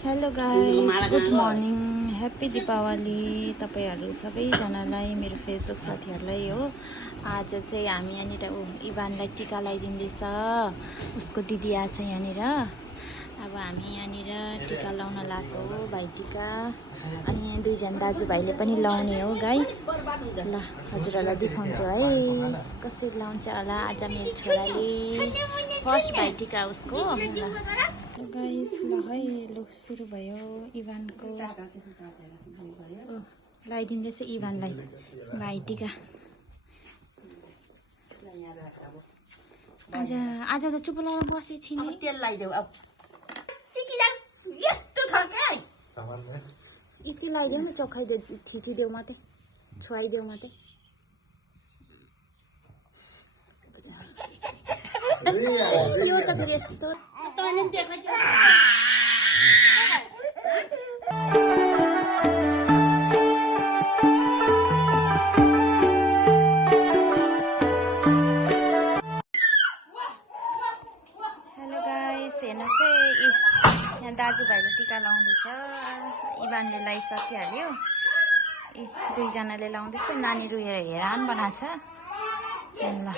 Hello guys, good morning, happy Deepawali तपाईहरू सबैजनालाई, मेरो फेसबुक साथीहरूलाई हो। आज चाहिँ हामी यहाँनिर इभानलाई टिका लगाइदिँदैछ। उसको दिदी आछ यहाँनिर। अब हामी यहाँनिर टिका लाउन लगाएको हो, भाइ टिका। अनि यहाँ दुईजना दाजुभाइले पनि लाउने हो गाइस। ल हजुरहरूलाई देखाउँछु है कसरी लाउँछ होला आज मेरो छोराले। फर्स्ट भाइ टिका उसको। गाइस ल है, लु सुरु भयो इभानको। लगाइदिँदैछ इभानलाई भाइ टिका। आज आज त चुप लगाएर बसेछि नि। तेल लगाइदेऊ अब यस्तो छ क्या यति लगाइदेऊ न, चखाइदेऊ, थिचिदेऊ मात्रै, छुवाइदेऊ मात्रै। यो त फेरि यस्तो तैँले पनि देखाइ हेर्नुहोस् है, यहाँ दाजुभाइले टिका लाउँदैछ। इभानले लगाइसकिहाल्यो। दुईजनाले लाउँदैछ। नानी रुएर हेरान बनाएको छ। ल